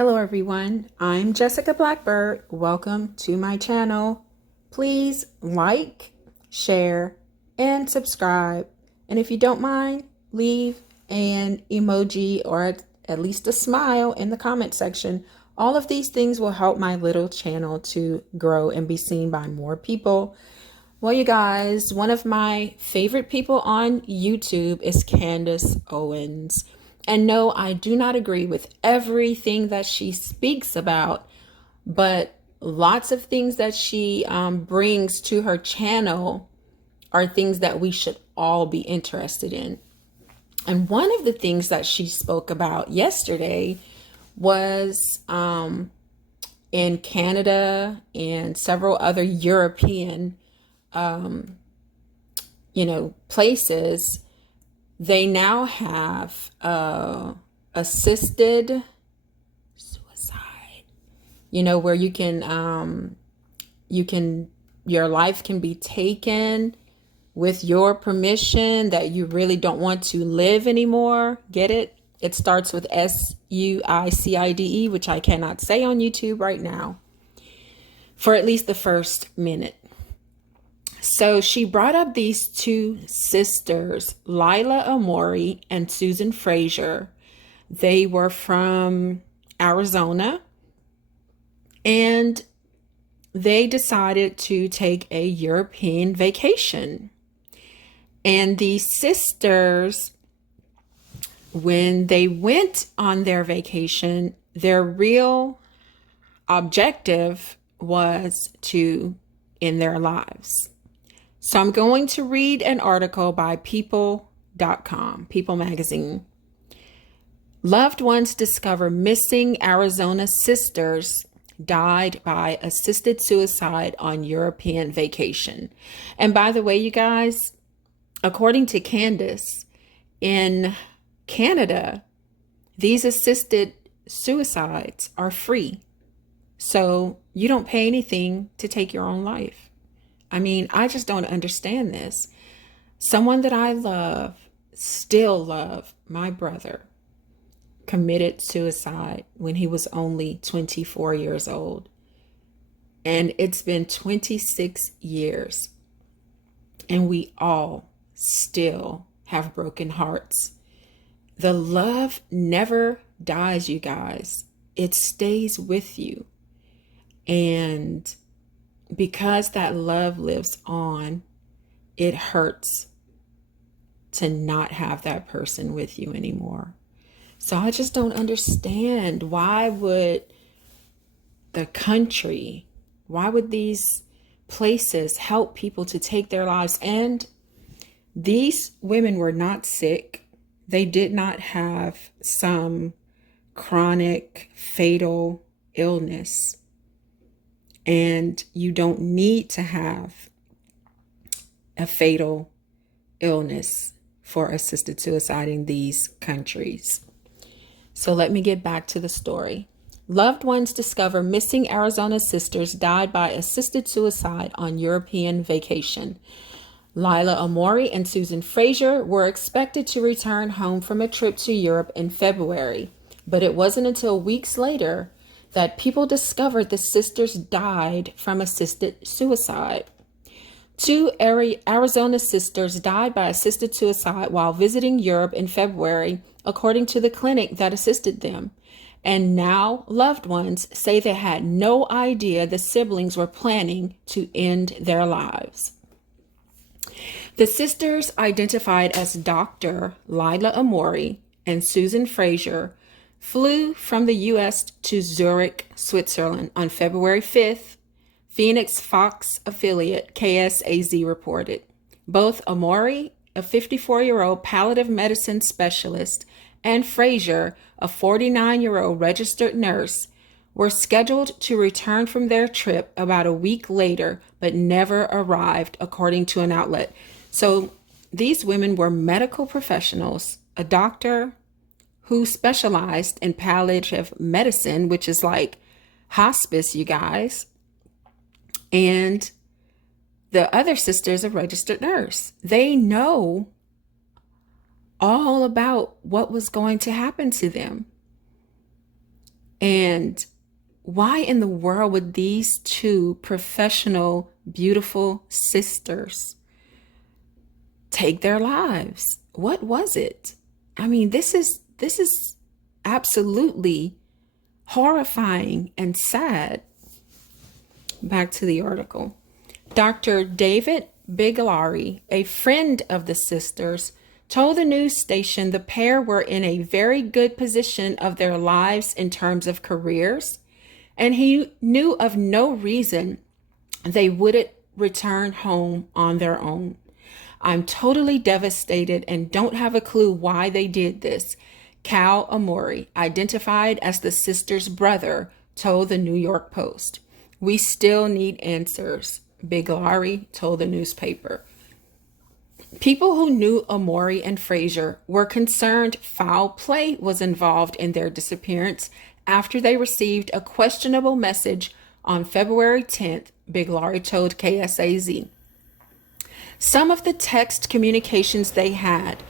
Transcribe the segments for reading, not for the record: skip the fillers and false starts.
Hello everyone, I'm Jessica Blackbird. Welcome to my channel. Please like, share, and subscribe. And if you don't mind, leave an emoji or at least a smile in the comment section. All of these things will help my little channel to grow and be seen by more people. Well, you guys, one of my favorite people on YouTube is Candace Owens. And no, I do not agree with everything that she speaks about, but lots of things that she brings to her channel are things that we should all be interested in. And one of the things that she spoke about yesterday was in Canada and several other European places, they now have assisted suicide, where your life can be taken with your permission, that you really don't want to live anymore. Get it? It starts with SUICIDE, which I cannot say on YouTube right now for at least the first minute. So she brought up these two sisters, Lila Amori and Susan Frazier. They were from Arizona, and they decided to take a European vacation. And these sisters, when they went on their vacation, their real objective was to end their lives. So I'm going to read an article by people.com, People magazine. Loved ones discover missing Arizona sisters died by assisted suicide on European vacation. And by the way, you guys, according to Candace, in Canada, these assisted suicides are free. So you don't pay anything to take your own life. I mean, I just don't understand this. Someone that I love, still love, my brother, committed suicide when he was only 24 years old. And it's been 26 years. And we all still have broken hearts. The love never dies, you guys. It stays with you. And because that love lives on, it hurts to not have that person with you anymore. So I just don't understand, why would the country, why would these places help people to take their lives? And these women were not sick. They did not have some chronic, fatal illness. And you don't need to have a fatal illness for assisted suicide in these countries. So let me get back to the story. Loved ones discover missing Arizona sisters died by assisted suicide on European vacation. Lila Amori and Susan Frazier were expected to return home from a trip to Europe in February, but it wasn't until weeks later that people discovered the sisters died from assisted suicide. Two Arizona sisters died by assisted suicide while visiting Europe in February, according to the clinic that assisted them. And now loved ones say they had no idea the siblings were planning to end their lives. The sisters, identified as Dr. Lila Amori and Susan Frazier, flew from the U.S. to Zurich, Switzerland on February 5th, Phoenix Fox affiliate KSAZ reported. Both Amori, a 54-year-old palliative medicine specialist, and Frazier, a 49-year-old registered nurse, were scheduled to return from their trip about a week later, but never arrived, according to an outlet. So these women were medical professionals, a doctor who specialized in palliative medicine, which is like hospice, you guys. And the other sister is a registered nurse. They know all about what was going to happen to them. And why in the world would these two professional, beautiful sisters take their lives? What was it? I mean, this is absolutely horrifying and sad. Back to the article. Dr. David Biglari, a friend of the sisters, told the news station the pair were in a very good position of their lives in terms of careers, and he knew of no reason they wouldn't return home on their own. I'm totally devastated and don't have a clue why they did this, Cal Amori, identified as the sister's brother, told the New York Post. We still need answers, Biglari told the newspaper. People who knew Amori and Frazier were concerned foul play was involved in their disappearance after they received a questionable message on February 10th, Biglari told KSAZ. Some of the text communications they had,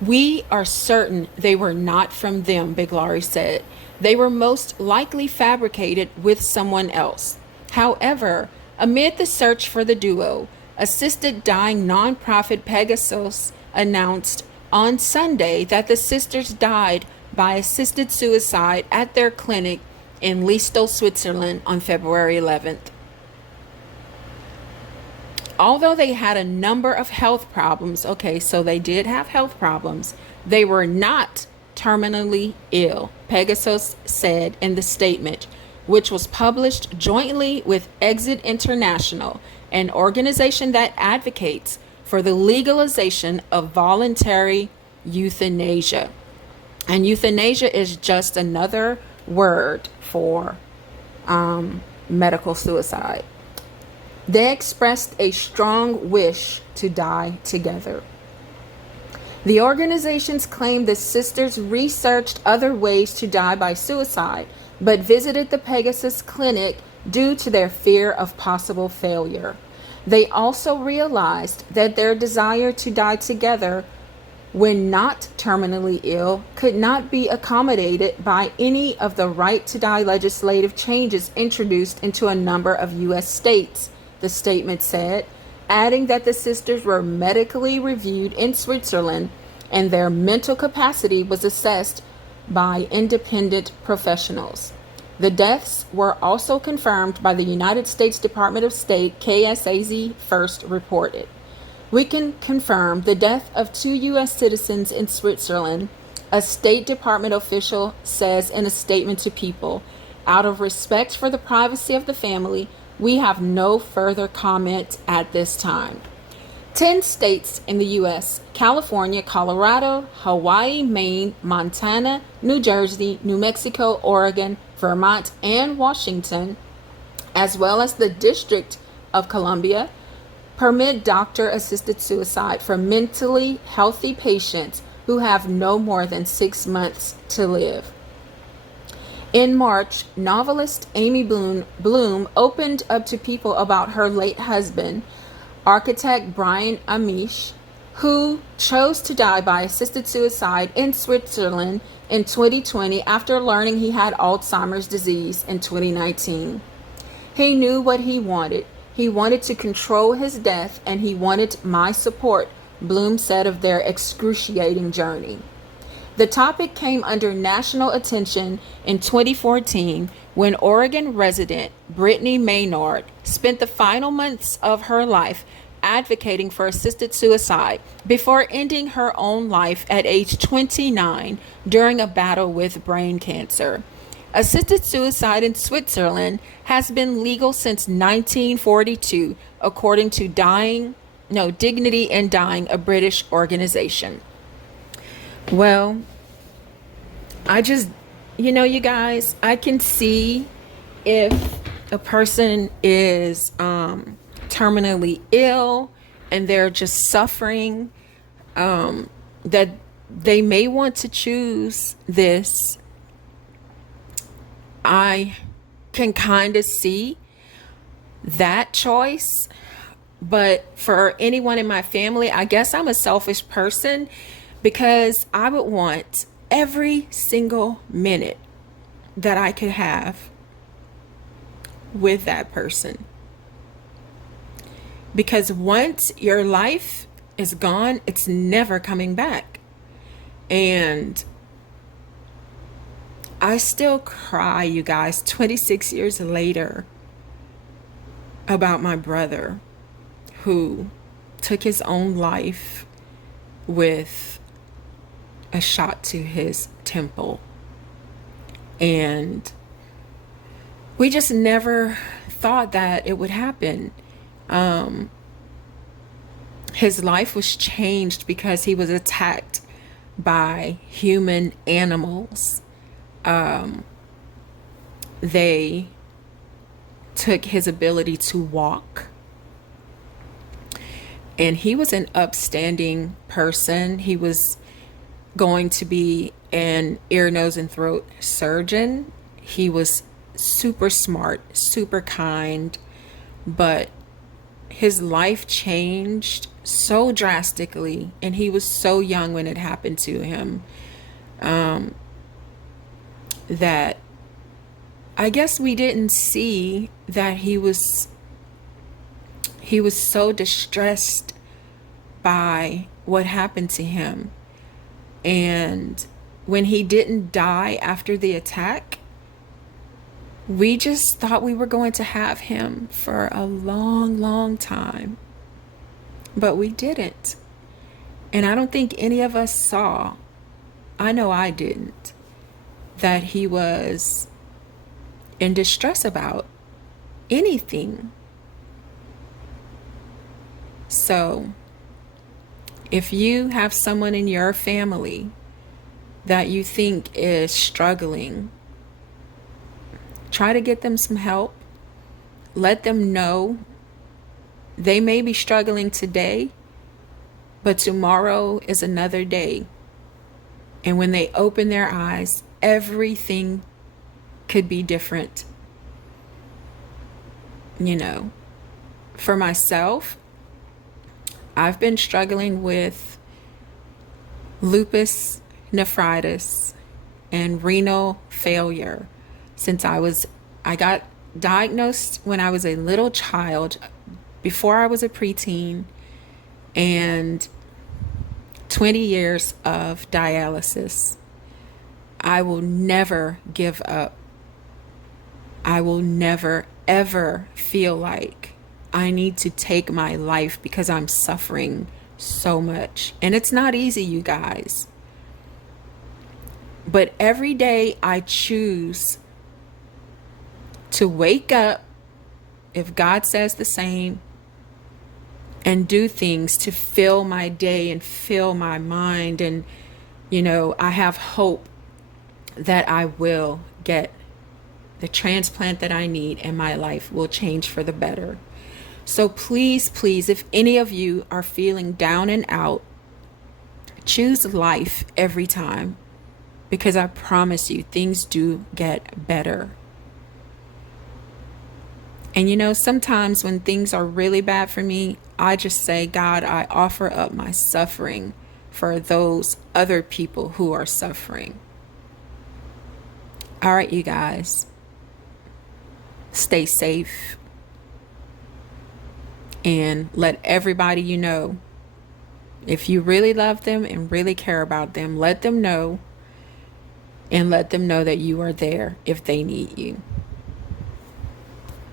we are certain they were not from them, Biglari said. They were most likely fabricated with someone else. However, amid the search for the duo, assisted dying nonprofit Pegasus announced on Sunday that the sisters died by assisted suicide at their clinic in Liestal, Switzerland on February 11th. Although they had a number of health problems, okay, so they did have health problems, they were not terminally ill, Pegasus said in the statement, which was published jointly with Exit International, an organization that advocates for the legalization of voluntary euthanasia. And euthanasia is just another word for medical suicide. They expressed a strong wish to die together. The organizations claim the sisters researched other ways to die by suicide, but visited the Pegasus clinic due to their fear of possible failure. They also realized that their desire to die together when not terminally ill could not be accommodated by any of the right to die legislative changes introduced into a number of U.S. states, the statement said, adding that the sisters were medically reviewed in Switzerland and their mental capacity was assessed by independent professionals. The deaths were also confirmed by the United States Department of State, KSAZ first reported. We can confirm the death of 2 U.S. citizens in Switzerland, a State Department official says in a statement to People. Out of respect for the privacy of the family, we have no further comment at this time. 10 states in the U.S., California, Colorado, Hawaii, Maine, Montana, New Jersey, New Mexico, Oregon, Vermont, and Washington, as well as the District of Columbia, permit doctor-assisted suicide for mentally healthy patients who have no more than 6 months to live. In March, novelist Amy Bloom opened up to People about her late husband, architect Brian Amish, who chose to die by assisted suicide in Switzerland in 2020 after learning he had Alzheimer's disease in 2019. He knew what he wanted. He wanted to control his death, and he wanted my support, Bloom said of their excruciating journey. The topic came under national attention in 2014 when Oregon resident Brittany Maynard spent the final months of her life advocating for assisted suicide before ending her own life at age 29 during a battle with brain cancer. Assisted suicide in Switzerland has been legal since 1942, according to Dignity in Dying, a British organization. Well, you guys, I can see if a person is terminally ill and they're just suffering, that they may want to choose this. I can kind of see that choice, but for anyone in my family, I guess I'm a selfish person because I would want every single minute that I could have with that person. Because once your life is gone, it's never coming back. And I still cry, you guys, 26 years later, about my brother who took his own life with a shot to his temple. And we just never thought that it would happen. His life was changed because he was attacked by human animals. They took his ability to walk. And he was an upstanding person. He was going to be an ear, nose, and throat surgeon. He was super smart, super kind, but his life changed so drastically, and he was so young when it happened to him, that I guess we didn't see that he was so distressed by what happened to him. And when he didn't die after the attack, we just thought we were going to have him for a long, long time. But we didn't. And I don't think any of us saw, I know I didn't, that he was in distress about anything. So if you have someone in your family that you think is struggling, try to get them some help. Let them know they may be struggling today, but tomorrow is another day. And when they open their eyes, everything could be different. You know, for myself, I've been struggling with lupus nephritis and renal failure since I got diagnosed when I was a little child, before I was a preteen, and 20 years of dialysis. I will never give up. I will never, ever feel like I need to take my life because I'm suffering so much. And it's not easy, you guys. But every day I choose to wake up, if God says the same, and do things to fill my day and fill my mind. And, you know, I have hope that I will get the transplant that I need and my life will change for the better. So please, please, if any of you are feeling down and out, choose life every time, because I promise you, things do get better. And you know, sometimes when things are really bad for me, I just say, God, I offer up my suffering for those other people who are suffering. All right, you guys, stay safe and let everybody you know, if you really love them and really care about them, let them know, and let them know that you are there if they need you.